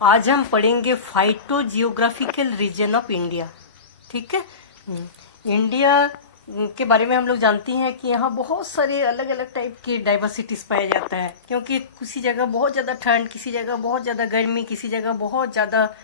आज हम पढ़ेंगे phyto geographical region of India. ठीक है। इंडिया के बारे में हम लोग जानते हैं कि यहाँ बहुत सारे अलग अलग टाइप की डाइवर्सिटीज पाया जाता है, क्योंकि किसी जगह बहुत ज़्यादा ठंड, किसी जगह बहुत ज़्यादा गर्मी, किसी जगह बहुत ज़्यादा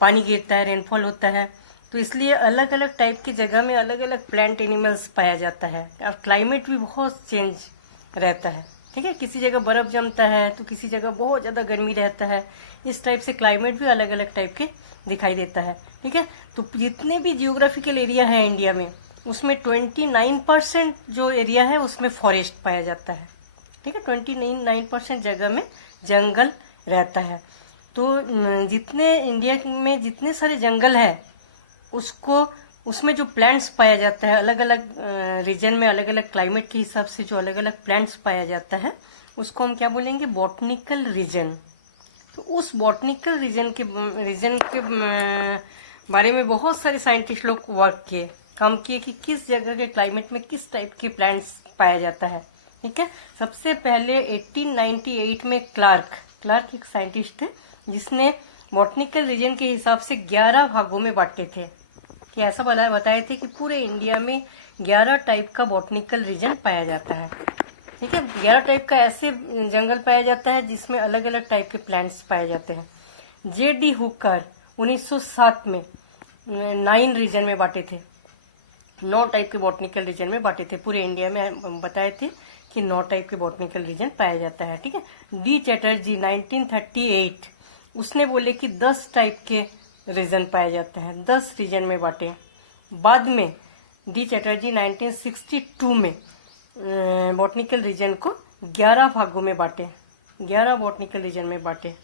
पानी गिरता है, रेनफॉल होता है। तो इसलिए अलग अलग टाइप की जगह में अलग अलग प्लांट एनिमल्स पाया जाता है और क्लाइमेट भी बहुत चेंज रहता है। ठीक है। किसी जगह बर्फ जमता है तो किसी जगह बहुत ज़्यादा गर्मी रहता है। इस टाइप से क्लाइमेट भी अलग अलग टाइप के दिखाई देता है। ठीक है। तो जितने भी जियोग्राफिकल एरिया है इंडिया में, उसमें 29% जो एरिया है उसमें फॉरेस्ट पाया जाता है। ठीक है। 29% जगह में जंगल रहता है। तो जितने इंडिया में जितने सारे जंगल है उसमें जो प्लांट्स पाया जाता है, अलग अलग रीजन में अलग अलग क्लाइमेट के हिसाब से जो अलग अलग प्लांट्स पाया जाता है, उसको हम क्या बोलेंगे? Botanical region. तो उस बॉटनिकल रीजन के बारे में बहुत सारे साइंटिस्ट लोग काम किए कि किस जगह के क्लाइमेट में किस टाइप के प्लांट्स पाया जाता है। ठीक है। सबसे पहले 1898 में क्लार्क एक साइंटिस्ट थे जिसने बॉटनिकल रीजन के हिसाब से 11 भागों में बांटे थे। कि ऐसा बताए थे कि पूरे इंडिया में 11 टाइप का बॉटनिकल रीजन पाया जाता है। ठीक है। 11 टाइप का ऐसे जंगल पाया जाता है जिसमें अलग अलग टाइप के प्लांट्स पाए जाते हैं। J.D. हुकर 1907 में 9 रीजन में बांटे थे, 9 टाइप के बॉटनिकल रीजन में बांटे थे। पूरे इंडिया में बताए थे कि 9 टाइप के बॉटनिकल रीजन पाया जाता है। ठीक है। D. चैटर्जी 1938 उसने बोले कि 10 टाइप के रीजन पाया जाता है, 10 रीजन में बांटे। बाद में D. चैटर्जी 1962 में बॉटनिकल रीजन को 11 भागों में बांटे, 11 बॉटनिकल रीजन में बांटे।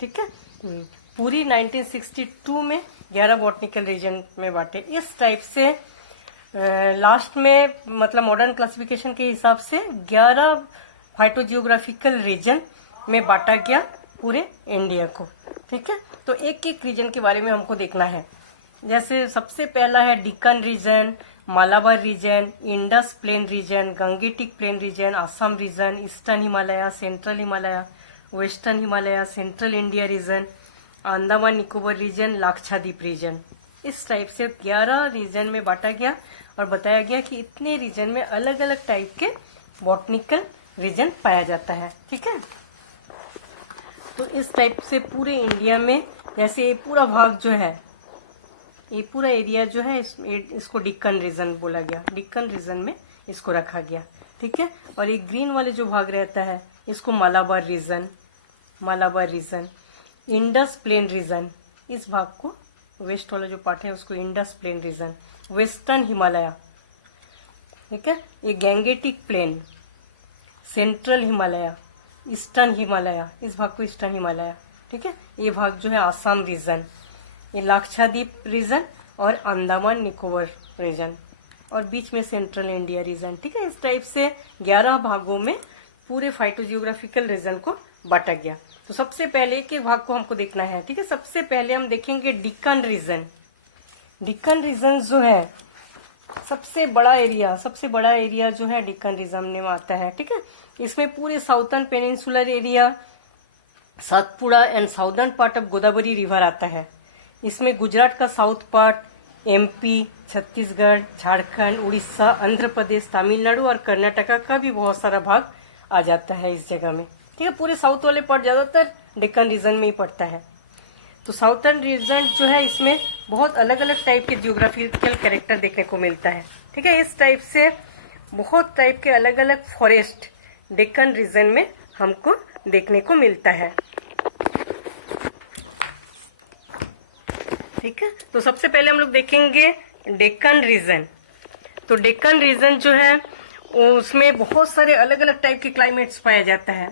ठीक है। पूरी 1962 में 11 बॉटनिकल रीजन में बांटे। इस टाइप से लास्ट में मतलब मॉडर्न क्लासिफिकेशन के हिसाब से 11 फाइटोजियोग्राफिकल रीजन में बांटा गया पूरे इंडिया को। ठीक है। तो एक एक रीजन के बारे में हमको देखना है। जैसे सबसे पहला है Deccan region, Malabar region, Indus plain region, Gangetic plain region, Assam region, eastern Himalaya, central Himalaya, western Himalaya, central India region, Andaman Nicobar region, Lakshadweep region. इस टाइप से 11 रीजन में बांटा गया और बताया गया कि इतने रीजन में अलग अलग टाइप के बॉटनिकल रीजन पाया जाता है। ठीक है। तो इस टाइप से पूरे इंडिया में जैसे ये पूरा भाग जो है, ये पूरा एरिया जो है इसको डिक्कन रीजन बोला गया, डिक्कन रीजन में इसको रखा गया। ठीक है। और ये ग्रीन वाले जो भाग रहता है इसको Malabar region, Indus plain region, इस भाग को वेस्ट वाला जो पार्ट है उसको Indus plain region, western Himalaya. ठीक है। ये Gangetic plain, central Himalaya, eastern Himalaya, इस भाग को ईस्टर्न हिमालय। ठीक है। ये भाग जो है आसाम रीजन, ये लाक्षाद्वीप रीजन और अंडमान निकोबार रीजन, और बीच में सेंट्रल इंडिया रीजन। ठीक है। इस टाइप से 11 भागों में पूरे फाइटोजियोग्राफिकल रीजन को बांटा गया। तो सबसे पहले एक भाग को हमको देखना है। ठीक है। सबसे पहले हम देखेंगे डिक्कन रीजन। डिक्कन रीजन जो है सबसे बड़ा एरिया जो है डिक्कन रीजन में आता है। ठीक है। इसमें पूरे southern peninsular area, Satpura and southern part of Godavari river आता है। इसमें गुजरात का south part, MP, Chhattisgarh, Jharkhand, Orissa, Andhra Pradesh, Tamil Nadu और कर्नाटका का भी बहुत सारा भाग आ जाता है इस जगह में। ठीक है। पूरे साउथ वाले पार्ट ज्यादातर डेक्कन रीजन में ही पड़ता है। तो साउथर्न रीजन जो है इसमें बहुत अलग अलग टाइप के जियोग्राफिकल कैरेक्टर देखने को मिलता है। ठीक है। इस टाइप से बहुत टाइप के अलग अलग फॉरेस्ट डेक्कन रीजन में हमको देखने को मिलता है। ठीक है। तो सबसे पहले हम लोग देखेंगे डेक्कन रीजन। तो डेक्कन रीजन जो है उसमें बहुत सारे अलग अलग टाइप के क्लाइमेट्स पाया जाता है।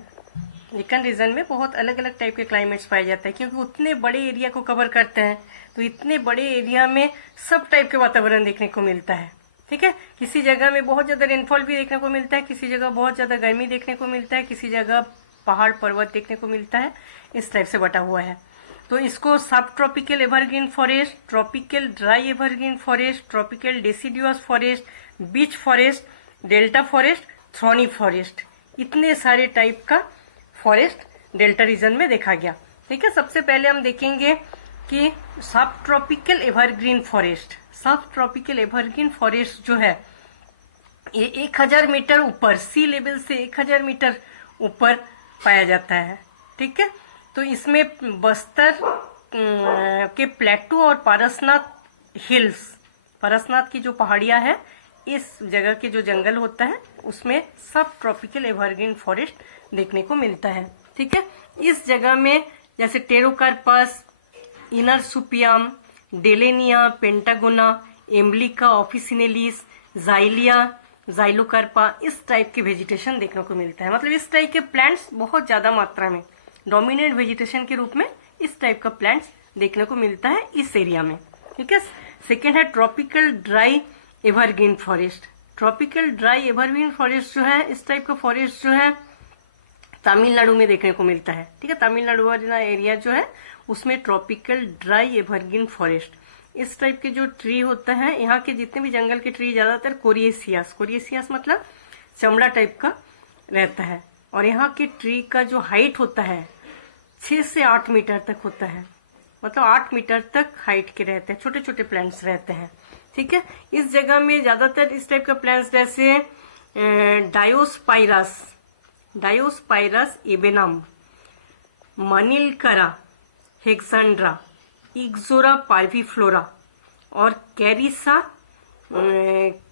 डेक्कन रीजन में बहुत अलग अलग टाइप के क्लाइमेट्स पाए जाते हैं, क्योंकि उतने बड़े एरिया को कवर करते हैं। तो इतने बड़े एरिया में सब टाइप के वातावरण देखने को मिलता है। ठीक है। किसी जगह में बहुत ज्यादा रेनफॉल भी देखने को मिलता है, किसी जगह बहुत ज्यादा गर्मी देखने को मिलता है, किसी जगह पहाड़ पर्वत देखने को मिलता है। इस टाइप से बटा हुआ है। तो इसको subtropical evergreen forest, tropical dry evergreen forest, tropical deciduous forest, beach forest, delta forest, thorny forest, इतने सारे टाइप का फॉरेस्ट डेल्टा रीजन में देखा गया। ठीक है, सबसे पहले हम देखेंगे कि सब tropical evergreen forest. Subtropical evergreen forest जो है ये 1000 मीटर ऊपर, सी लेवल से 1000 मीटर ऊपर पाया जाता है। ठीक है, तो इसमें बस्तर के प्लेटू और पारसनाथ हिल्स, पारसनाथ की जो पहाड़ियां है, इस जगह के जो जंगल होता है उसमें सब ट्रॉपिकल एवरग्रीन फॉरेस्ट देखने को मिलता है। ठीक है, इस जगह में जैसे टेरोकार्पस, इनर सुपियम, डेलेनिया, पेंटागोना, एम्बलिका, ऑफिसिनेलिस, जाइलिया, जाइलोकार्पा, इस टाइप के वेजिटेशन देखने को मिलता है। मतलब इस टाइप के प्लांट्स बहुत ज्यादा मात्रा में डोमिनेंट वेजिटेशन के रूप में इस टाइप का प्लांट्स देखने को मिलता है इस एरिया में। ठीक है, सेकेंड है tropical dry evergreen forest. Tropical dry evergreen forest जो है, इस टाइप का फॉरेस्ट जो है तमिलनाडु में देखने को मिलता है। ठीक है, तमिलनाडु वाला एरिया जो है उसमें ट्रॉपिकल ड्राई एवरग्रीन फॉरेस्ट, इस टाइप के जो ट्री होता है, यहाँ के जितने भी जंगल के ट्री ज्यादातर कोरिएसियास, कोरिएसियास मतलब चमड़ा टाइप का रहता है। और यहाँ के ट्री का जो हाइट होता है 6 से 8 मीटर तक होता है, मतलब 8 मीटर तक हाइट के रहते हैं, छोटे छोटे प्लांट्स रहते हैं। ठीक है, इस जगह में ज्यादातर इस टाइप का प्लांट्स जैसे डायोस्पाइरस, डायोस्पाइरस एबेनम, मनिलकरा, हेक्सांड्रा, इक्सोरा पार्विफ्लोरा और कैरिसा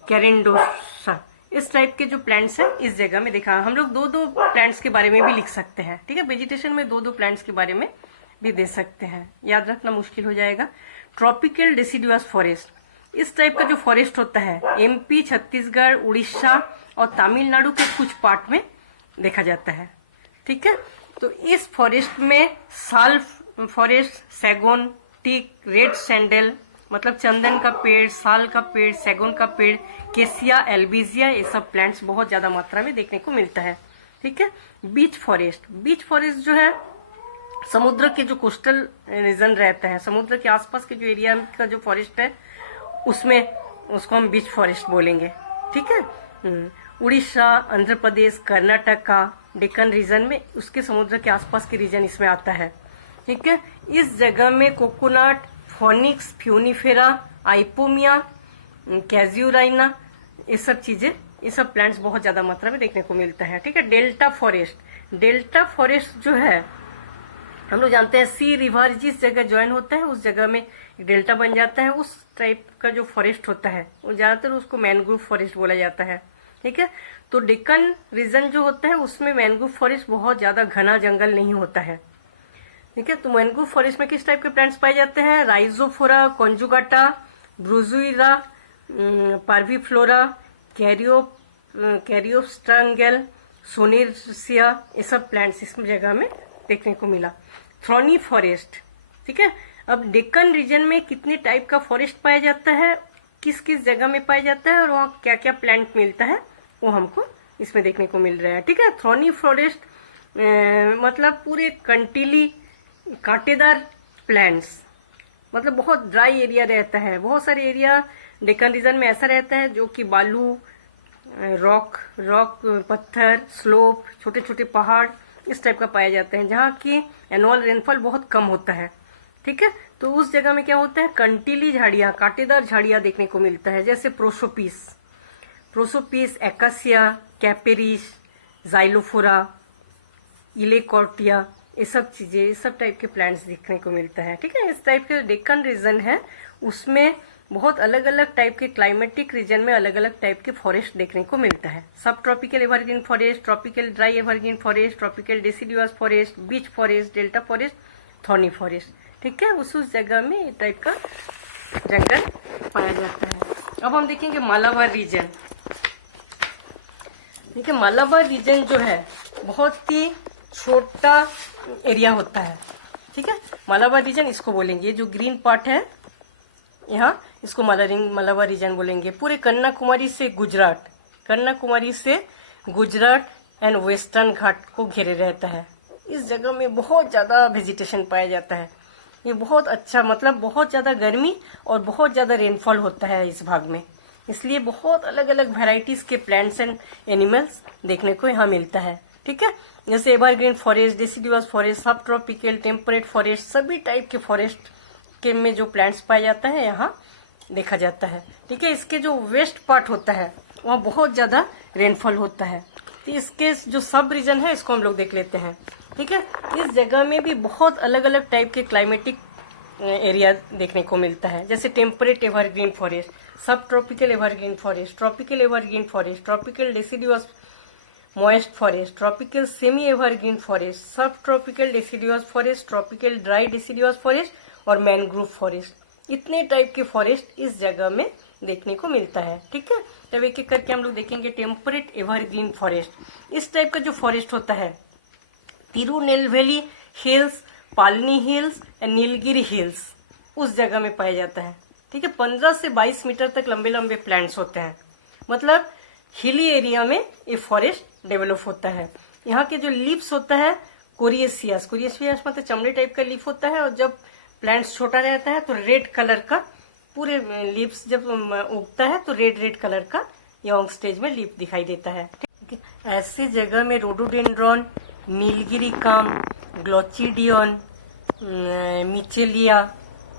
कैरेंडोसा, इस टाइप के जो प्लांट्स हैं इस जगह में देखा। हम लोग दो दो प्लांट्स के बारे में भी लिख सकते हैं। ठीक है, वेजिटेशन में दो दो प्लांट्स के बारे में भी दे सकते हैं, याद रखना मुश्किल हो जाएगा। ट्रॉपिकल डिसिडुअस फॉरेस्ट, इस टाइप का जो फॉरेस्ट होता है एमपी, छत्तीसगढ़, उड़ीसा और तमिलनाडु के कुछ पार्ट में देखा जाता है। ठीक है, तो इस फॉरेस्ट में साल फॉरेस्ट, सैगोन, टीक, रेड सैंडल मतलब चंदन का पेड़, साल का पेड़, सैगोन का पेड़, केसिया, एल्बिजिया, ये सब प्लांट्स बहुत ज्यादा मात्रा में देखने को मिलता है। ठीक है, बीच फॉरेस्ट, बीच फॉरेस्ट जो है समुद्र के जो कोस्टल रीजन रहता है, समुद्र के आसपास के जो एरिया का जो फॉरेस्ट है उसमें उसको हम बीच फॉरेस्ट बोलेंगे। ठीक है, उड़ीसा, आंध्र प्रदेश, कर्नाटका, डेक्कन रीजन में उसके समुद्र के आसपास के रीजन इसमें आता है। ठीक है, इस जगह में कोकोनट, फोनिक्स, फ्यूनिफेरा, आइपोमिया, कैजुराइना, ये सब चीजें, ये सब प्लांट्स बहुत ज्यादा मात्रा में देखने को मिलता है। ठीक है, डेल्टा फॉरेस्ट, डेल्टा फॉरेस्ट जो है हम लोग जानते हैं सी रिवर जिस जगह ज्वाइन होता है उस जगह में डेल्टा बन जाता है, उस टाइप का जो फॉरेस्ट होता है वो ज्यादातर उसको मैनग्रोव फॉरेस्ट बोला जाता है। ठीक है, तो डेक्कन रीजन जो होता है उसमें मैनग्रोव फॉरेस्ट बहुत ज्यादा घना जंगल नहीं होता है। ठीक है, तो मैनग्रोव फॉरेस्ट में किस टाइप के प्लांट्स पाए जाते हैं? राइजोफोरा, कॉन्जुगाटा, ब्रूजुइरा, पार्विफ्लोरा, कैरियोस्ट्रांगल, सोनेरिया, ये सब प्लांट्स इस जगह में देखने को मिला। थ्रॉनी फॉरेस्ट, ठीक है, अब डेक्कन रीजन में कितने टाइप का फॉरेस्ट पाया जाता है, किस किस जगह में पाया जाता है और वहाँ क्या क्या प्लांट मिलता है वो हमको इसमें देखने को मिल रहा है। ठीक है, थ्रॉनी फॉरेस्ट मतलब पूरे कंटीली कांटेदार प्लांट्स, मतलब बहुत ड्राई एरिया रहता है। बहुत सारे एरिया डेक्कन रीजन में ऐसा रहता है जो कि बालू, रॉक पत्थर, स्लोप, छोटे छोटे पहाड़ इस टाइप का पाया जाता है जहाँ की एनुअल रेनफॉल बहुत कम होता है। ठीक है, तो उस जगह में क्या होता है, कंटीली झाड़ियां, कांटेदार झाड़ियां देखने को मिलता है, जैसे प्रोसोपिस, एकासिया, कैपेरिस, जाइलोफोरा, इलेकॉर्टिया, ये सब चीजें, ये सब टाइप के प्लांट्स देखने को मिलता है। ठीक है, इस टाइप के डेक्कन रीजन है उसमें बहुत अलग अलग टाइप के क्लाइमेटिक रीजन में अलग अलग टाइप के फॉरेस्ट देखने को मिलता है। Subtropical evergreen forest, tropical dry evergreen forest, tropical deciduous forest, beach forest, delta forest, thorny forest. ठीक है, उस जगह में ये टाइप का जंगल पाया जाता है। अब हम देखेंगे मालाबार रीजन। देखिए, मालाबार रीजन जो है बहुत ही छोटा एरिया होता है। ठीक है, मालाबार रीजन इसको बोलेंगे, जो ग्रीन पार्ट है यहाँ इसको मालाबार रीजन बोलेंगे। पूरे कन्याकुमारी से गुजरात एंड वेस्टर्न घाट को घेरे रहता है। इस जगह में बहुत ज्यादा वेजिटेशन पाया जाता है। ये बहुत अच्छा, मतलब बहुत ज्यादा गर्मी और बहुत ज्यादा रेनफॉल होता है इस भाग में, इसलिए बहुत अलग अलग वेराइटीज के प्लांट्स एंड एनिमल्स देखने को यहाँ मिलता है। ठीक है। जैसे एवरग्रीन फॉरेस्ट, डिसिडुअस फॉरेस्ट, सब ट्रॉपिकल, टेम्परेट फॉरेस्ट, सभी टाइप के फॉरेस्ट के में जो प्लांट्स पाया जाता है यहाँ देखा जाता है। ठीक है। इसके जो वेस्ट पार्ट होता है वहाँ बहुत ज्यादा रेनफॉल होता है। तो इसके जो सब रीजन है इसको हम लोग देख लेते हैं। ठीक है। इस जगह में भी बहुत अलग अलग टाइप के क्लाइमेटिक एरिया देखने को मिलता है, जैसे temperate evergreen forest, subtropical evergreen forest, tropical evergreen forest, tropical deciduous moist forest, tropical semi evergreen forest, subtropical deciduous forest, tropical dry deciduous forest और मैनग्रोव फॉरेस्ट। इतने type के forest इस जगह में देखने को मिलता है। ठीक है। तब एक एक करके हम लोग देखेंगे। टेम्परेट एवरग्रीन फॉरेस्ट, इस टाइप का जो फॉरेस्ट होता है Tirunelveli hills, Palani hills and Nilgiri hills, उस जगह में पाया जाता है। ठीक है। 15 से 22 मीटर तक लंबे लंबे प्लांट्स होते हैं, मतलब हिली एरिया में ये फॉरेस्ट डेवलप होता है। यहाँ के जो लीव्स होता है कोरिएसियस, कोरिएसियस मतलब चमड़े टाइप का लीफ होता है, और जब प्लांट्स छोटा रहता है तो रेड कलर का पूरे लीव्स जब उगता है तो रेड रेड कलर का यंग स्टेज में लीफ दिखाई देता है। ठीक है। ऐसे जगह में रोडोडेंड्रॉन, नीलगिरी काम, ग्लोचिडियन, मिचेलिया,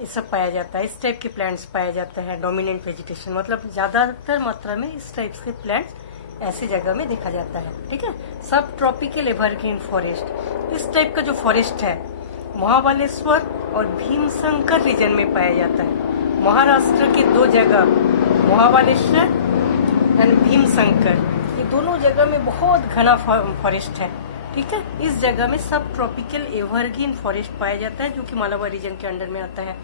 ये सब पाया जाता है। इस टाइप के प्लांट्स पाया जाता है। डोमिनेंट वेजिटेशन मतलब ज्यादातर मात्रा में इस टाइप के प्लांट्स ऐसी जगह में देखा जाता है। ठीक है। सब ट्रॉपिकल एवरग्रीन फॉरेस्ट, इस टाइप का जो फॉरेस्ट है महाबलेश्वर और भीमशंकर रीजन में पाया जाता है। महाराष्ट्र के दो जगह महाबलेश्वर एंड भीमशंकर, ये दोनों जगह में बहुत घना फॉरेस्ट है। ठीक है। इस जगह में सब ट्रॉपिकल एवरग्रीन फॉरेस्ट पाया जाता है जो कि मालाबार रीजन के अंडर में आता है।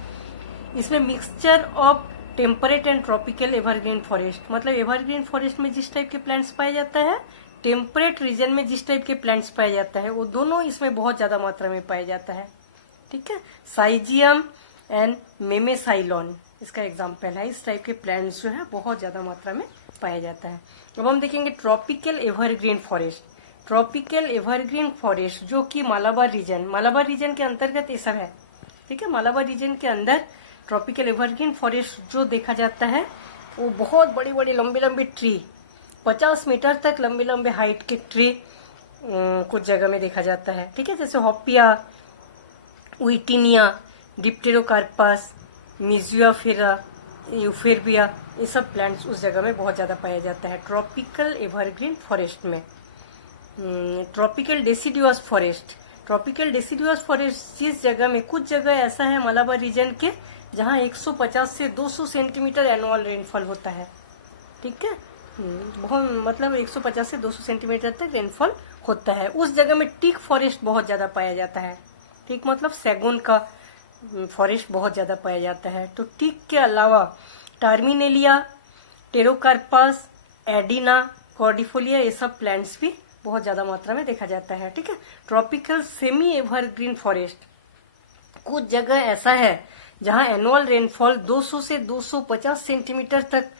इसमें mixture of temperate and tropical evergreen forest, मतलब एवरग्रीन फॉरेस्ट में जिस टाइप के प्लांट्स पाया जाता है, टेम्परेट रीजन में जिस टाइप के प्लांट्स पाया जाता है, वो दोनों इसमें बहुत ज्यादा मात्रा में पाया जाता है। ठीक है। साइजियम एंड मेमेसाइलॉन इसका एग्जाम्पल है। इस टाइप के प्लांट्स जो है बहुत ज्यादा मात्रा में पाया जाता है। अब हम देखेंगे tropical evergreen forest. Tropical evergreen forest जो कि मालाबार रीजन के अंतर्गत ये सब है। ठीक है। मालाबार रीजन के अंदर ट्रॉपिकल एवरग्रीन फॉरेस्ट जो देखा जाता है वो बहुत बड़ी बड़ी लंबी लंबी ट्री, 50 मीटर तक लंबे लंबे हाइट के ट्री कुछ जगह में देखा जाता है। ठीक है। जैसे हॉपिया, उइटिनिया, डिप्टेरोकार्पस, मिजुआफेरा, यूफेरबिया, ये सब प्लांट्स उस जगह में बहुत ज्यादा पाया जाता है ट्रॉपिकल एवरग्रीन फॉरेस्ट में। Tropical deciduous forest, tropical deciduous forest जिस जगह में, कुछ जगह ऐसा है मालाबार रीजन के जहां 150 से 200 सेंटीमीटर एनुअल रेनफॉल होता है। ठीक है। बहुत मतलब 150 से 200 सेंटीमीटर तक रेनफॉल होता है। उस जगह में टीक फॉरेस्ट बहुत ज्यादा पाया जाता है। टीक मतलब सैगुन का फॉरेस्ट बहुत ज्यादा पाया जाता है। तो टीक के अलावा टर्मिनेलिया, टेरोकार्पस, एडिना, कॉर्डिफोलिया, ये सब प्लांट्स भी बहुत ज्यादा मात्रा में देखा जाता है। ठीक है। ट्रॉपिकल सेमी एवरग्रीन फॉरेस्ट, कुछ जगह ऐसा है जहां एनुअल रेनफॉल 200 से 250 सेंटीमीटर तक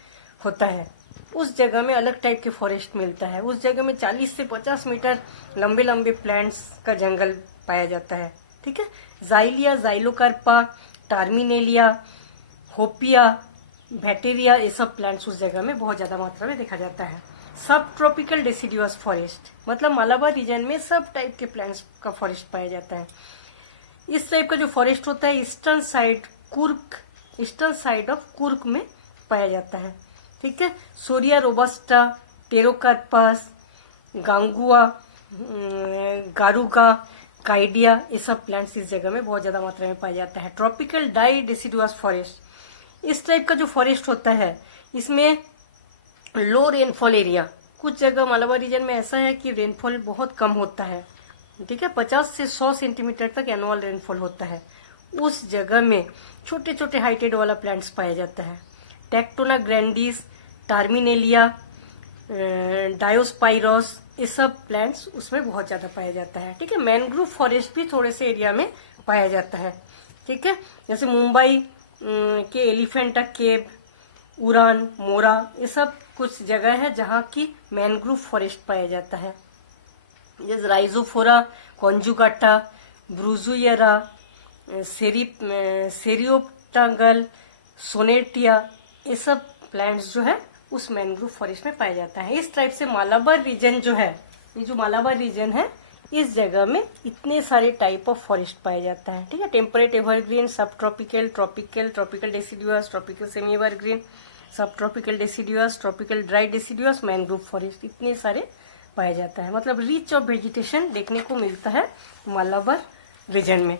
होता है। उस जगह में अलग टाइप के फॉरेस्ट मिलता है। उस जगह में 40 से 50 मीटर लंबे लंबे प्लांट्स का जंगल पाया जाता है। ठीक है। जाइलिया, जाइलोकार्पा, टर्मिनेलिया, होपिया, बैटेरिया, ये सब प्लांट्स उस जगह में बहुत ज्यादा मात्रा में देखा जाता है। सब ट्रॉपिकल डेसिडुअस फॉरेस्ट मतलब मालाबार रीजन में सब टाइप के प्लांट्स का फॉरेस्ट पाया जाता है। इस टाइप का जो फॉरेस्ट होता है ईस्टर्न साइड ऑफ कुर्क में पाया जाता है। ठीक है। सोरिया रोबस्टा, टेरोकार्पस, गांगुआ, गारुगा, काइडिया, ये सब प्लांट्स इस जगह में बहुत ज्यादा मात्रा में पाया जाता है। ट्रॉपिकल डाई डेसिडुअस फॉरेस्ट, इस टाइप का जो फॉरेस्ट होता है इसमें लो रेनफॉल एरिया, कुछ जगह मालाबार रीजन में ऐसा है कि रेनफॉल बहुत कम होता है। ठीक है। 50 से 100 सेंटीमीटर तक एनुअल रेनफॉल होता है। उस जगह में छोटे छोटे हाइटेड वाला प्लांट्स पाया जाता है। टेक्टोना ग्रैंडिस, टर्मिनेलिया, डायोस्पाइरोस, ये सब प्लांट्स उसमें बहुत ज्यादा पाया जाता है। ठीक है। मैनग्रोव फॉरेस्ट भी थोड़े से एरिया में पाया जाता है। ठीक है। जैसे मुंबई के एलिफेंटा केव, उड़ान, मोरा, ये सब कुछ जगह है जहाँ की मैनग्रोव फॉरेस्ट पाया जाता है। जैसे राइजोफोरा, कॉन्जुगाटा, ब्रूजुएरा, सेरियोप्टांगल, सोनेटिया, ये सब प्लांट्स जो है उस मैनग्रोव फॉरेस्ट में पाया जाता है। इस टाइप से मालाबार रीजन जो है ये जो मालाबार रीजन है, इस जगह में इतने सारे टाइप ऑफ फॉरेस्ट पाया जाता है। ठीक है, temperate evergreen, subtropical, tropical, tropical deciduous, tropical semi evergreen, subtropical deciduous, tropical dry deciduous, mangrove forest, इतने सारे पाया जाता है। मतलब रिच ऑफ वेजिटेशन देखने को मिलता है मालाबार रीजन में।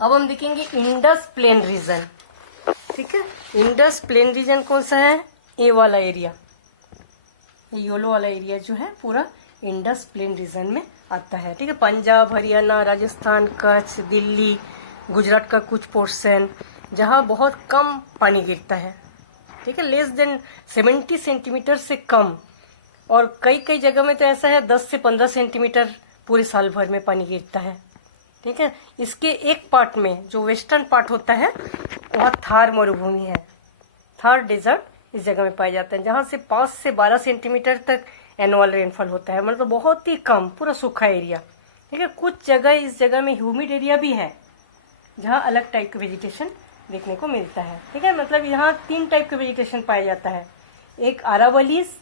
अब हम देखेंगे इंडस प्लेन रीजन। ठीक है, इंडस प्लेन रीजन कौन सा है? ए वाला एरिया, येलो वाला एरिया जो है पूरा इंडस प्लेन रीजन में आता है। ठीक है, पंजाब, हरियाणा, राजस्थान, कच्छ, दिल्ली, गुजरात का कुछ पोर्शन, जहाँ बहुत कम पानी गिरता है। ठीक है, लेस देन 70 सेंटीमीटर से कम, और कई कई जगह में तो ऐसा है 10 से 15 सेंटीमीटर पूरे साल भर में पानी गिरता है। ठीक है, इसके एक पार्ट में जो वेस्टर्न पार्ट होता है वहाँ थार मरुभूमि है, थार डेजर्ट इस जगह में पाया जाता है, जहाँ से 5 से 12 सेंटीमीटर तक एनुअल रेनफॉल होता है, मतलब बहुत ही कम, पूरा सूखा एरिया। ठीक है, कुछ जगह इस जगह में ह्यूमिड एरिया भी है, जहाँ अलग टाइप का वेजिटेशन देखने को मिलता है। ठीक है, मतलब यहाँ 3 टाइप का वेजिटेशन पाया जाता है, एक Aravallis,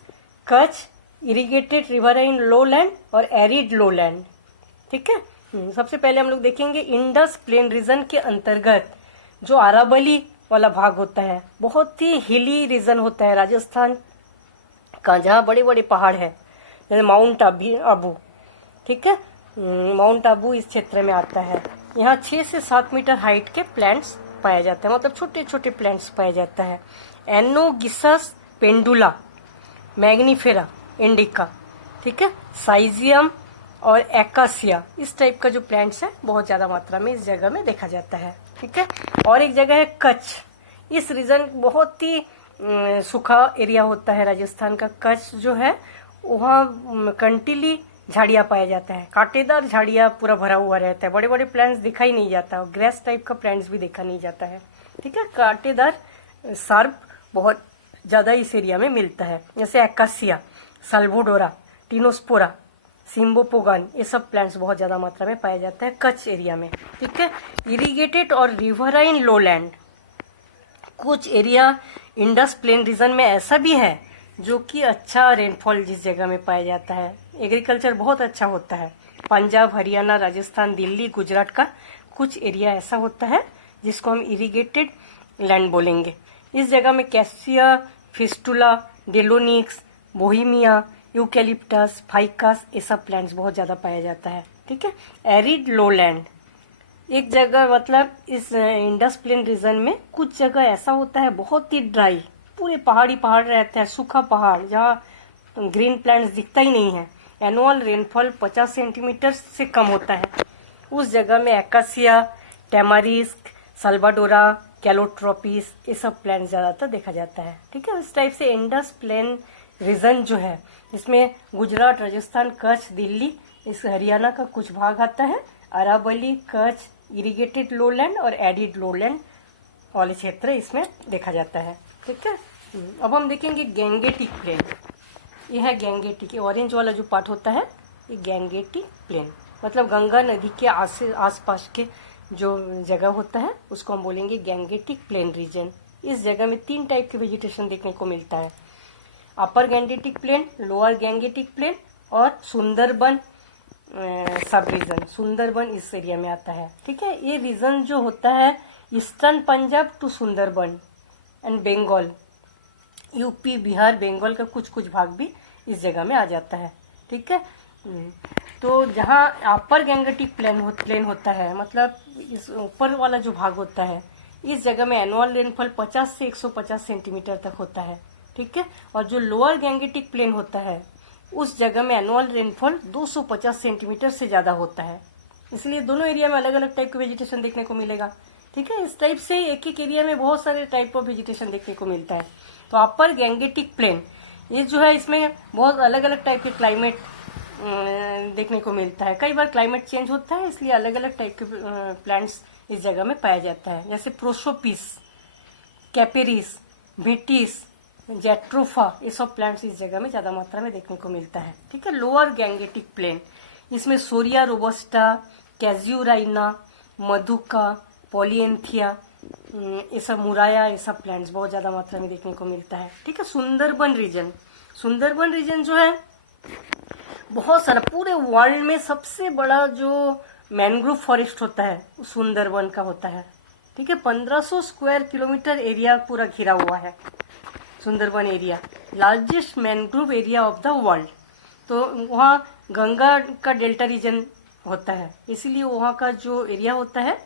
Kutch, irrigated riverine lowland और एरिड लोलैंड। ठीक है, सबसे पहले हम लोग देखेंगे इंडस प्लेन रीजन के अंतर्गत जो अरावली वाला भाग होता है, बहुत ही हिली रीजन होता है राजस्थान का, जहाँ बड़े बड़े पहाड़ है, जैसे माउंट आबू। ठीक है, माउंट आबू इस क्षेत्र में आता है। यहाँ 6 से 7 मीटर हाइट के प्लांट्स पाया जाता है, मतलब छोटे छोटे प्लांट्स पाया जाता है। एनोगिसस पेंडुला, मैग्निफेरा इंडिका, ठीक है, साइजियम और एकासिया, इस टाइप का जो प्लांट्स है बहुत ज्यादा मात्रा में इस जगह में देखा जाता है। ठीक है, और एक जगह है कच्छ। इस रीजन बहुत ही सूखा एरिया होता है राजस्थान का। कच्छ जो है वहाँ कंटीली झाड़ियाँ पाया जाता है, कांटेदार झाड़ियाँ पूरा भरा हुआ रहता है, बड़े बड़े प्लांट्स दिखाई नहीं जाता, ग्रेस टाइप का प्लांट्स भी देखा नहीं जाता है। ठीक है, कांटेदार सर्प बहुत ज्यादा इस एरिया में मिलता है, जैसे एकासिया, साल्वोडोरा, टिनोस्पोरा, सिम्बोपोगान, ये सब प्लांट्स बहुत ज्यादा मात्रा में पाया जाता है कच्छ एरिया में। ठीक है, इरिगेटेड और रिवराइन लोलैंड, कुछ एरिया इंडस प्लेन रीजन में ऐसा भी है जो कि अच्छा रेनफॉल जिस जगह में पाया जाता है, एग्रीकल्चर बहुत अच्छा होता है। पंजाब, हरियाणा, राजस्थान, दिल्ली, गुजरात का कुछ एरिया ऐसा होता है जिसको हम इरिगेटेड लैंड बोलेंगे। इस जगह में cassia, fistula, Delonix, Bohemia, eucalyptus, ficus, ये सब प्लांट्स बहुत ज्यादा पाया जाता है। ठीक है, एरिड लोलैंड, एक जगह मतलब इस इंडस प्लेन रीजन में कुछ जगह ऐसा होता है बहुत ही ड्राई, पूरे पहाड़ी पहाड़ रहता है, सूखा पहाड़, जहाँ ग्रीन प्लांट्स दिखता ही नहीं है। एनुअल रेनफॉल 50 सेंटीमीटर से कम होता है। उस जगह में एकासिया, टेमारिस्क, साल्वाडोरा, कैलोट्रोपिस, ये सब प्लांट्स ज्यादातर देखा जाता है। ठीक है, इस टाइप से इंडस प्लेन रीजन जो है इसमें गुजरात, राजस्थान, कच्छ, दिल्ली, इस हरियाणा का कुछ भाग आता है, अरावली, कच्छ, इरिगेटेड लोलैंड और एडिड लोलैंड वाले क्षेत्र इसमें देखा जाता है। ठीक है, अब हम देखेंगे गैंगेटिक प्लेन। यह है गैंगेटिक, ऑरेंज वाला जो पार्ट होता है ये गैंगेटिक प्लेन, मतलब गंगा नदी के आसपास के जो जगह होता है उसको हम बोलेंगे गैंगेटिक प्लेन रीजन। इस जगह में 3 टाइप के वेजिटेशन देखने को मिलता है, upper Gangetic plain, lower Gangetic plain और सुंदरबन सब रीजन। सुंदरबन इस एरिया में आता है। ठीक है, ये रीजन जो होता है eastern Punjab to Sundarban and Bengal, UP, Bihar, Bengal का कुछ कुछ भाग भी इस जगह में आ जाता है। ठीक है, तो जहाँ अपर गैंगेटिक प्लेन होता है, मतलब इस ऊपर वाला जो भाग होता है, इस जगह में एनुअल रेनफॉल 50 से 150 सेंटीमीटर तक होता है। ठीक है, और जो लोअर गैंगेटिक प्लेन होता है उस जगह में एनुअल रेनफॉल 250 सेंटीमीटर से ज्यादा होता है। इसलिए दोनों एरिया में अलग अलग टाइप का वेजिटेशन देखने को मिलेगा। ठीक है, इस टाइप से एक एक एरिया में बहुत सारे टाइप ऑफ वेजिटेशन देखने को मिलता है। तो अपर गैंगेटिक प्लेन ये जो है इसमें बहुत अलग अलग टाइप के क्लाइमेट देखने को मिलता है। कई बार क्लाइमेट चेंज होता है, इसलिए अलग अलग टाइप के प्लांट्स इस जगह में पाया जाता है, जैसे प्रोसोपिस, कैपेरिस, विटिस, जेट्रोफा, ये सब प्लांट्स इस जगह में ज्यादा मात्रा में देखने को मिलता है। ठीक है, लोअर गैंगेटिक प्लेन, इसमें सोरिया रोबस्टा, कैज्यूराइना, मधुका, पॉलिएंथिया, ये सब मुराया, ये सब प्लांट्स बहुत ज्यादा मात्रा में देखने को मिलता है। ठीक है, सुंदरबन रीजन जो है बहुत सारा, पूरे वर्ल्ड में सबसे बड़ा जो मैनग्रोव फॉरेस्ट होता है वो सुंदरवन का होता है। ठीक है, 1500 स्क्वायर किलोमीटर एरिया पूरा घिरा हुआ है Sundarvan area, largest mangrove area of the world. तो वहाँ गंगा का डेल्टा रीजन होता है, इसीलिए वहाँ का जो एरिया होता है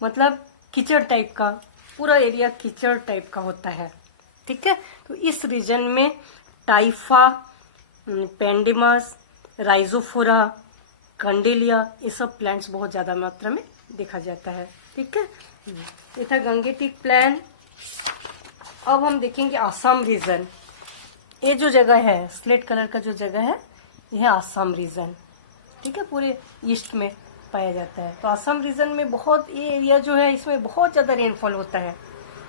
मतलब कीचड़ टाइप का, पूरा एरिया कीचड़ टाइप का होता है। ठीक है, तो इस रीजन में टाइफा, पेंडेमस, राइजोफोरा, कंडेलिया, ये सब प्लांट्स बहुत ज़्यादा मात्रा में देखा जाता है। ठीक है, ये था गंगेटिक प्लांट। अब हम देखेंगे आसाम रीजन। ये जो जगह है, स्लेट कलर का जो जगह है, यह आसाम रीजन। ठीक है, पूरे ईस्ट में पाया जाता है। तो आसाम रीजन में बहुत, ये एरिया जो है इसमें बहुत ज़्यादा रेनफॉल होता है।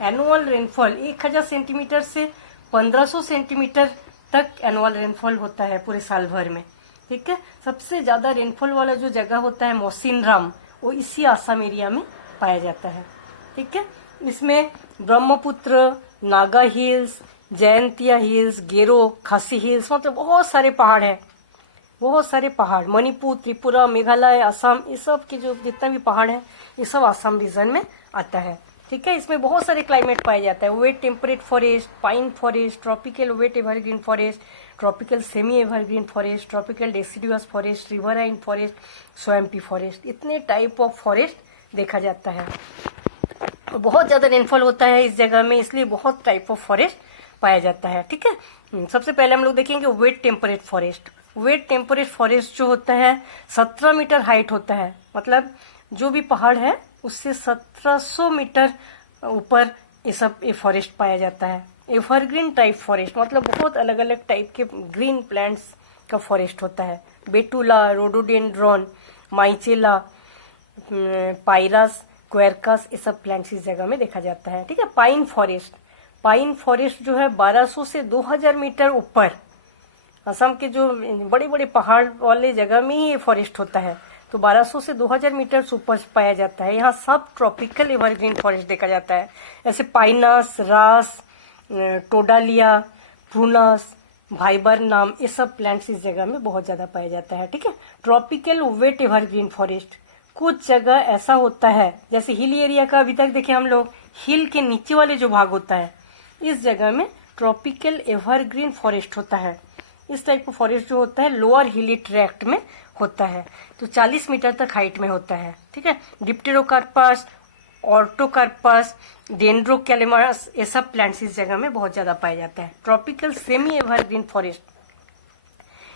एनुअल रेनफॉल 1000 सेंटीमीटर से 1500 सेंटीमीटर तक एनुअल रेनफॉल होता है पूरे साल भर में। ठीक है, सबसे ज़्यादा रेनफॉल वाला जो जगह होता है मौसिनराम, वो इसी आसाम एरिया में पाया जाता है। ठीक है, इसमें ब्रह्मपुत्र, नागा हिल्स, जयंतिया हिल्स, गेरो, खासी हिल्स, मतलब बहुत सारे पहाड़ हैं, बहुत सारे पहाड़। मणिपुर, त्रिपुरा, मेघालय, असम, ये सब के जो जितना भी पहाड़ है ये सब आसाम रीजन में आता है। ठीक है, इसमें बहुत सारे क्लाइमेट पाया जाता है। Wet temperate forest, pine forest, tropical wet evergreen forest, tropical semi evergreen forest, tropical deciduous forest, riverine forest, swampy forest, इतने टाइप ऑफ फॉरेस्ट देखा जाता है। बहुत ज़्यादा रेनफॉल होता है इस जगह में, इसलिए बहुत टाइप ऑफ फॉरेस्ट पाया जाता है। ठीक है, सबसे पहले हम लोग देखेंगे wet temperate forest. Wet temperate forest जो होता है 17 मीटर हाइट होता है, मतलब जो भी पहाड़ है उससे 1700 मीटर ऊपर ये फॉरेस्ट पाया जाता है। एवरग्रीन टाइप फॉरेस्ट मतलब बहुत अलग अलग टाइप के ग्रीन प्लांट्स का फॉरेस्ट होता है। बेटुला, रोडोडेंड्रॉन, माइचेला, पायरस, क्वेरकस, ये सब प्लांट्स इस जगह में देखा जाता है। ठीक है, पाइन फॉरेस्ट, पाइन फॉरेस्ट जो है 1200 से 2000 मीटर ऊपर, असम के जो बड़े बड़े पहाड़ वाले जगह में ही ये फॉरेस्ट होता है, तो 1200 से 2000 मीटर ऊपर पाया जाता है। यहाँ सब ट्रॉपिकल एवरग्रीन फॉरेस्ट देखा जाता है, जैसे पाइनस, रास, टोडालिया, प्रूनस, भाइबर नाम, ये सब प्लांट्स इस जगह में बहुत ज्यादा पाया जाता है। ठीक है, ट्रॉपिकल वेट एवरग्रीन फॉरेस्ट, कुछ जगह ऐसा होता है जैसे हिल एरिया का अभी तक देखे हम लोग, हिल के नीचे वाले जो भाग होता है इस जगह में ट्रॉपिकल एवरग्रीन फॉरेस्ट होता है। इस टाइप का फॉरेस्ट जो होता है लोअर हिली ट्रैक्ट में होता है, तो 40 मीटर तक हाइट में होता है। ठीक है, डिप्टेरोकार्पस, ऑर्टोकार्पस, डेंड्रोकैलेमस, ये सब प्लांट्स इस जगह में बहुत ज्यादा पाया जाता है। ट्रॉपिकल सेमी एवरग्रीन फॉरेस्ट,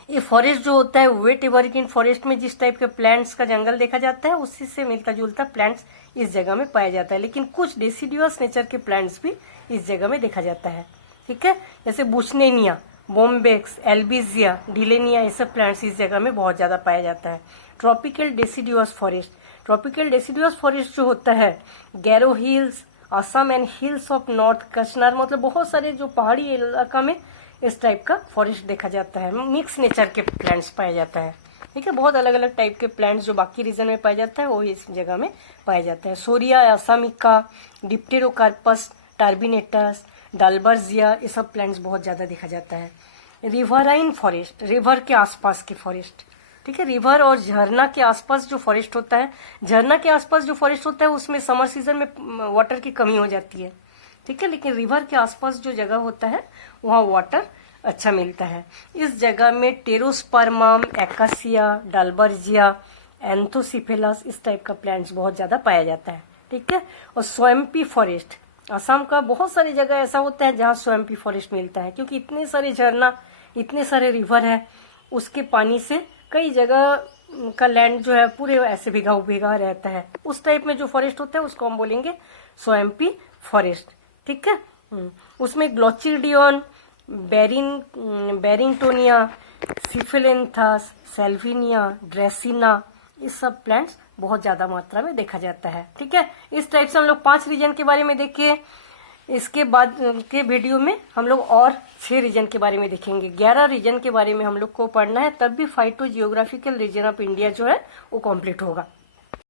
ये फॉरेस्ट जो होता है वेट एवरग्रीन फॉरेस्ट में जिस टाइप के प्लांट्स का जंगल देखा जाता है उसी से मिलता जुलता प्लांट्स इस जगह में पाया जाता है, लेकिन कुछ डेसिडुअस नेचर के प्लांट्स भी इस जगह में देखा जाता है। ठीक है, जैसे बुशनेनिया, बोम्बेक्स, एल्बिजिया, डिलेनिया, ये सब प्लांट्स इस जगह में बहुत ज्यादा पाया जाता है। Tropical deciduous forest, tropical deciduous forest जो होता है Garo hills, Assam and hills of north Kachnar, मतलब बहुत सारे जो पहाड़ी इलाका में इस टाइप का फॉरेस्ट देखा जाता है। मिक्स नेचर के प्लांट्स पाया जाता है। ठीक है, बहुत अलग अलग टाइप के प्लांट्स जो बाकी रीजन में पाया जाता है वो इस जगह में पाया जाता है। सोरिया, असामिका, डिप्टेरोकार्पस, टार्बिनेटस, डालबर्जिया, ये सब प्लांट्स बहुत ज्यादा देखा जाता है। रिवराइन फॉरेस्ट, रिवर के आसपास के फॉरेस्ट। ठीक है, रिवर और झरना के आसपास जो फॉरेस्ट होता है, झरना के आसपास जो फॉरेस्ट होता है उसमें समर सीजन में वाटर की कमी हो जाती है। ठीक है, लेकिन रिवर के आसपास जो जगह होता है वहाँ वाटर अच्छा मिलता है। इस जगह में टेरोस्पर्मम, एकासिया, डालबर्जिया, एंथोसिफेलस, इस टाइप का प्लांट्स बहुत ज्यादा पाया जाता है। ठीक है, और स्वैम्पी फॉरेस्ट, असम का बहुत सारी जगह ऐसा होता है जहाँ स्वैम्पी फॉरेस्ट मिलता है, क्योंकि इतने सारे झरना, इतने सारे रिवर है, उसके पानी से कई जगह का लैंड जो है पूरे ऐसे भिगा भिगा रहता है। उस टाइप में जो फॉरेस्ट होता है उसको हम बोलेंगे स्वैम्पी फॉरेस्ट। ठीक है, उसमें ग्लोचिडियन, बेरिंगटोनिया, सिफिलेंथस, सेल्विनिया, ड्रेसिना, ये सब प्लांट्स बहुत ज्यादा मात्रा में देखा जाता है। ठीक है, इस टाइप से हम लोग 5 रीजन के बारे में देखे। इसके बाद के वीडियो में हम लोग और 6 रीजन के बारे में देखेंगे। 11 रीजन के बारे में हम लोग को पढ़ना है, तब भी phyto geographical region of India जो है वो कंप्लीट होगा।